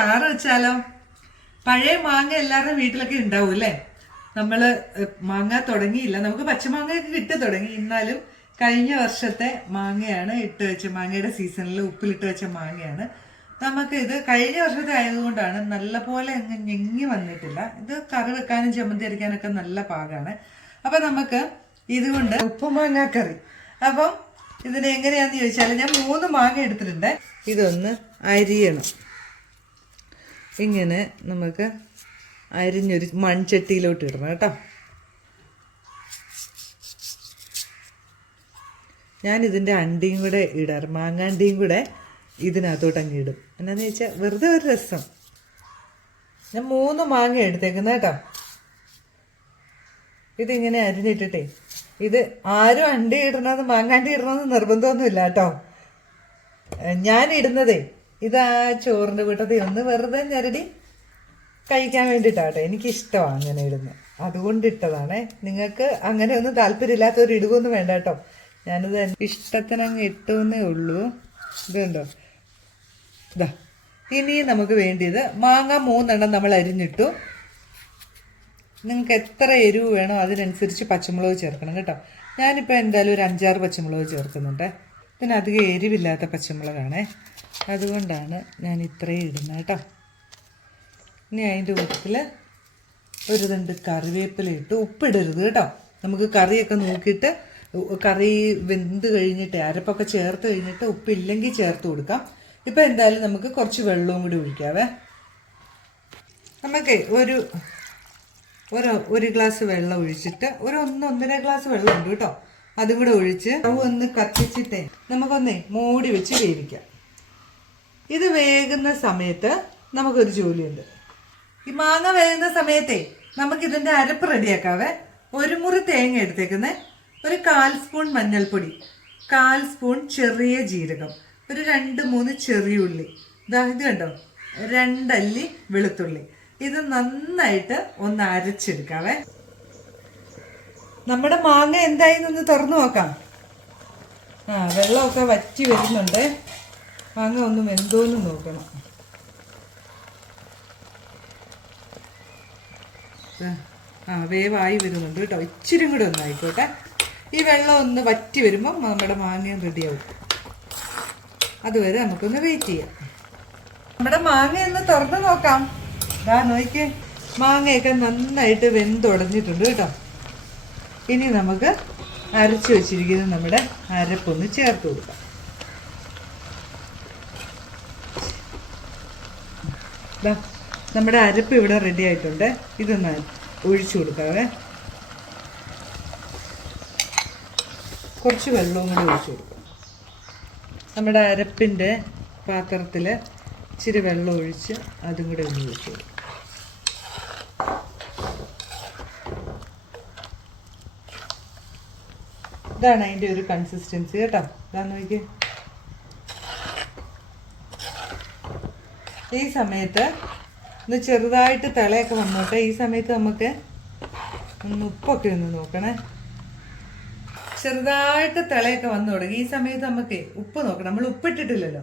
ചെയ്താലോ പഴയ മാങ്ങ എല്ലാവരുടെയും വീട്ടിലൊക്കെ ഉണ്ടാവും അല്ലേ? നമ്മൾ മാങ്ങ തുടങ്ങിയില്ല. നമുക്ക് പച്ചമാങ്ങയൊക്കെ കിട്ടി തുടങ്ങി. എന്നാലും കഴിഞ്ഞ വർഷത്തെ മാങ്ങയാണ് ഇട്ട് വെച്ച മാങ്ങയുടെ സീസണിൽ ഉപ്പിലിട്ട് വെച്ച മാങ്ങയാണ്. നമുക്ക് ഇത് കഴിഞ്ഞ വർഷത്തെ ആയതുകൊണ്ടാണ് നല്ലപോലെ അങ്ങ് ഞെങ്ങി വന്നിട്ടില്ല. ഇത് കറി വെക്കാനും ചമ്മന്തി അരയ്ക്കാനൊക്കെ നല്ല പാകമാണ് അപ്പം നമുക്ക് ഇതുകൊണ്ട് ഉപ്പുമാങ്ങ കറി. അപ്പം ഇതിന് എങ്ങനെയാന്ന് ചോദിച്ചാൽ ഞാൻ മൂന്ന് മാങ്ങ എടുത്തിട്ടുണ്ട്. ഇതൊന്ന് അരിയണം. ഇങ്ങനെ നമുക്ക് അരിഞ്ഞൊരു മൺചട്ടിയിലോട്ട് ഇടണം കേട്ടോ. ഞാൻ ഇതിന്റെ അണ്ടിയും കൂടെ ഇടാറ് മാങ്ങാണ്ടിയും കൂടെ ഇതിനകത്തോട്ട് അങ്ങ് ഇടും. എന്നാന്ന് വെച്ചാൽ വെറുതെ ഒരു രസം. ഞാൻ മൂന്ന് മാങ്ങ എടുത്തേക്കുന്നത് കേട്ടോ. ഇതിങ്ങനെ അരിഞ്ഞിട്ടിട്ടേ ഇത് ആരും അണ്ടി ഇടണമെന്ന് മാങ്ങാണ്ടി ഇടണമെന്ന് നിർബന്ധമൊന്നുമില്ല കേട്ടോ. ഞാൻ ഇടുന്നതേ ഇത് ചോറിന്റെ കൂട്ടത്തിൽ ഒന്ന് വെറുതെ ഞരടി കഴിക്കാൻ വേണ്ടിയിട്ടാട്ടെ. എനിക്കിഷ്ടമാണ് അങ്ങനെ ഇടുന്നത്. അതുകൊണ്ട് ഇട്ടതാണേ നിങ്ങൾക്ക് അങ്ങനെ ഒന്നും താല്പര്യമില്ലാത്തവർ ഇടുകയൊന്നും വേണ്ട കേട്ടോ ഞാനിത് ഇഷ്ടത്തിന് അങ്ങ് ഇട്ടുവെന്നേ ഉള്ളൂ. ഇതുണ്ടോ ഇതാ. ഇനി നമുക്ക് വേണ്ടിയത് മാങ്ങ മൂന്നെണ്ണം നമ്മൾ അരിഞ്ഞിട്ടു. നിങ്ങൾക്ക് എത്ര എരിവ് വേണോ അതിനനുസരിച്ച് പച്ചമുളക് ചേർക്കണം കേട്ടോ. ഞാനിപ്പോൾ എന്തായാലും ഒരു അഞ്ചാറ് പച്ചമുളക് ചേർക്കുന്നുണ്ട്. ഇതിനധികം എരിവില്ലാത്ത പച്ചമുളകാണേ. അതുകൊണ്ടാണ് ഞാൻ ഇത്രയും ഇടുന്നത് കേട്ടോ. ഇനി അതിന്റെ കൂട്ടത്തിൽ ഒരു രണ്ട് കറിവേപ്പില ഇട്ട് ഉപ്പിടരുത് കേട്ടോ. നമുക്ക് കറിയൊക്കെ നോക്കിയിട്ട് കറി വെന്ത് കഴിഞ്ഞിട്ട് അരപ്പൊക്കെ ചേർത്ത് കഴിഞ്ഞിട്ട് ഉപ്പില്ലെങ്കിൽ ചേർത്ത് കൊടുക്കാം. ഇപ്പം എന്തായാലും നമുക്ക് കുറച്ച് വെള്ളവും കൂടി ഒഴിക്കാവേ. നമുക്ക് ഒരു ഒരു ഒരു ഗ്ലാസ് വെള്ളം ഒഴിച്ചിട്ട് ഒരു ഒന്ന് ഒന്നര ഗ്ലാസ് വെള്ളം ഉണ്ട് കേട്ടോ. അതും കൂടെ ഒഴിച്ച് ഒന്ന് കത്തിച്ചിട്ടേ നമുക്കൊന്നേ മൂടി വെച്ച് വേവിക്കാം. ഇത് വേകുന്ന സമയത്ത് നമുക്കൊരു ജോലിയുണ്ട്. ഈ മാങ്ങ വേകുന്ന സമയത്തേ നമുക്കിതിന്റെ അരപ്പ് റെഡിയാക്കാവേ. ഒരു മുറി തേങ്ങ എടുത്തേക്കുന്നേ. ഒരു കാൽ സ്പൂൺ മഞ്ഞൾപ്പൊടി കാൽ സ്പൂൺ ചെറിയ ജീരകം ഒരു രണ്ട് മൂന്ന് ചെറിയ ഉള്ളി. ഇതാ ഇത് കണ്ടോ? രണ്ടല്ലി വെളുത്തുള്ളി. ഇത് നന്നായിട്ട് ഒന്ന് അരച്ചെടുക്കാവേ. നമ്മുടെ മാങ്ങ എന്തായി ഒന്ന് തുറന്നു നോക്കാം. ആ വെള്ളമൊക്കെ വറ്റി വരുന്നുണ്ട്. മാങ്ങ ഒന്ന് വെന്തോന്ന് നോക്കണം. ആ വേവായി വരുന്നുണ്ട് കേട്ടോ. ഇച്ചിരി കൂടെ ഒന്ന് ആയിക്കോട്ടെ ഈ വെള്ളം ഒന്ന് വറ്റി വരുമ്പം നമ്മുടെ മാങ്ങയും റെഡിയാവും അതുവരെ നമുക്കൊന്ന് വെയിറ്റ് ചെയ്യാം. നമ്മുടെ മാങ്ങ ഒന്ന് തുറന്ന് നോക്കാം. ഇതാ നോക്കി മാങ്ങയൊക്കെ നന്നായിട്ട് വെന്തുടഞ്ഞിട്ടുണ്ട് കേട്ടോ. ഇനി നമുക്ക് അരച്ചു വെച്ചിരിക്കുന്ന നമ്മുടെ അരപ്പൊന്ന് ചേർത്ത് കൊടുക്കാം. നമ്മുടെ അരപ്പ് ഇവിടെ റെഡി ആയിട്ടുണ്ട്. ഇതൊന്ന് ഒഴിച്ചു കൊടുക്കാവേ. കുറച്ച് വെള്ളവും കൂടി ഒഴിച്ചു കൊടുക്കാം. നമ്മുടെ അരപ്പിന്റെ പാത്രത്തിൽ ഇച്ചിരി വെള്ളം ഒഴിച്ച് അതും കൂടെ ഒന്ന് ഒഴിച്ചു കൊടുക്കാം. ഇതാണ് അതിന്റെ ഒരു കൺസിസ്റ്റൻസി കേട്ടോ. ഇതാന്ന് നോക്കിയേ. ഈ സമയത്ത് ഒന്ന് ചെറുതായിട്ട് തിളയൊക്കെ വന്നോട്ടെ. ഈ സമയത്ത് നമുക്ക് ഒന്ന് ഉപ്പൊക്കെ ഒന്ന് നോക്കണേ. ചെറുതായിട്ട് തിളയൊക്കെ വന്നു തുടങ്ങി. ഈ സമയത്ത് നമുക്ക് ഉപ്പ് നോക്കണം. നമ്മൾ ഉപ്പിട്ടിട്ടില്ലല്ലോ.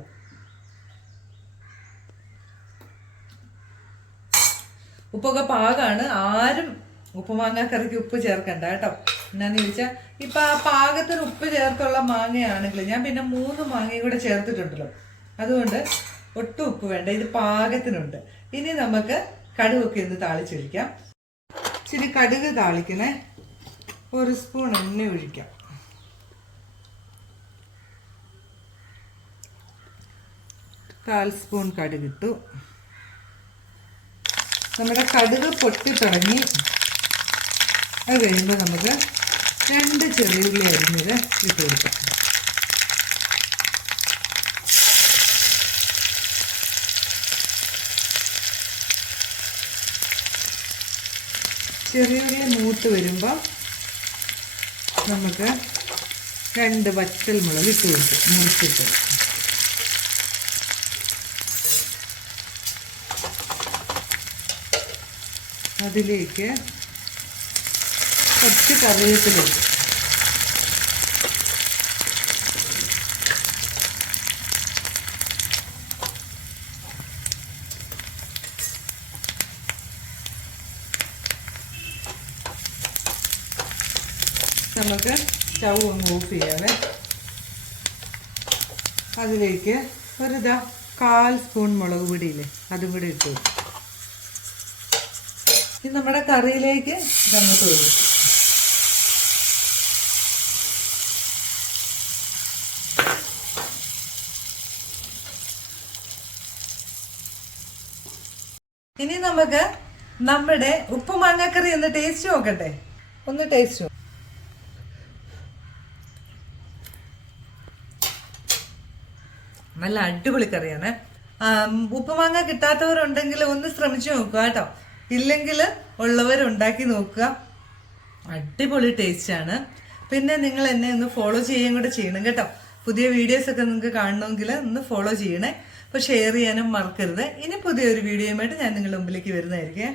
ഉപ്പൊക്കെ പാകമാണ് ആരും ഉപ്പ് കറിക്ക് ഉപ്പ് ചേർക്കണ്ട കേട്ടോ. എന്നാന്ന് ചോദിച്ചാൽ ഇപ്പൊ ആ പാകത്തിന് ഉപ്പ് ചേർത്തുള്ള മാങ്ങയാണെങ്കിൽ ഞാൻ പിന്നെ മൂന്ന് മാങ്ങയും കൂടെ ചേർത്തിട്ടുണ്ടല്ലോ. അതുകൊണ്ട് ഒട്ടും ഉപ്പ് വേണ്ട. ഇത് പാകത്തിനുണ്ട്. ഇനി നമുക്ക് കടുകൊക്കെ ഒന്ന് താളിച്ചൊഴിക്കാം. ഇച്ചിരി കടുക് താളിക്കണേ. ഒരു സ്പൂൺ എണ്ണ ഒഴിക്കാം. കാൽ സ്പൂൺ കടുകിട്ടു നമ്മുടെ കടുക് പൊട്ടി തുടങ്ങി. അത് കഴിയുമ്പോൾ നമുക്ക് രണ്ട് ചെറിയ ഉള്ളി അരിഞ്ഞത് ഇട്ട് കൊടുക്കാം. ചെറിയുള്ളി മൂത്ത് വരുമ്പോൾ നമുക്ക് രണ്ട് വറ്റൽ മുളക് ഇട്ട് കൊടുക്കും മുറിച്ചിട്ട്. അതിലേക്ക് കുറച്ച് കറിവേപ്പിലേക്ക് നമുക്ക് സ്റ്റൗ ഒന്ന് ഓഫ് ചെയ്യാവേ. അതിലേക്ക് ഒരു ഇതാ കാൽ സ്പൂൺ മുളക് പൊടിയില്ലേ അതും കൂടി ഇട്ടു. ഇത് നമ്മുടെ കറിയിലേക്ക് ഇതങ്ങോട്ട് ഒഴിക്കും ഇനി നമുക്ക് നമ്മുടെ ഉപ്പ് മാങ്ങാക്കറി ഒന്ന് ടേസ്റ്റ് നോക്കട്ടെ. ഒന്ന് ടേസ്റ്റ് നല്ല അടിപൊളി കറിയാണ്. ഉപ്പുമാങ്ങ കിട്ടാത്തവരുണ്ടെങ്കിൽ ഒന്ന് ശ്രമിച്ചു നോക്കുക കേട്ടോ. ഇല്ലെങ്കിൽ ഉള്ളവർ ഉണ്ടാക്കി നോക്കുക. അടിപൊളി ടേസ്റ്റ് ആണ്. പിന്നെ നിങ്ങൾ എന്നെ ഒന്ന് ഫോളോ ചെയ്യുകയും കൂടെ ചെയ്യണം കേട്ടോ. പുതിയ വീഡിയോസ് ഒക്കെ നിങ്ങൾക്ക് കാണണമെങ്കിൽ ഒന്ന് ഫോളോ ചെയ്യണേ. അപ്പോൾ ഷെയർ ചെയ്യാനും മറക്കരുത്. ഇനി പുതിയൊരു വീഡിയോയുമായിട്ട് ഞാൻ നിങ്ങളുടെ മുമ്പിലേക്ക് വരുന്നതായിരിക്കും.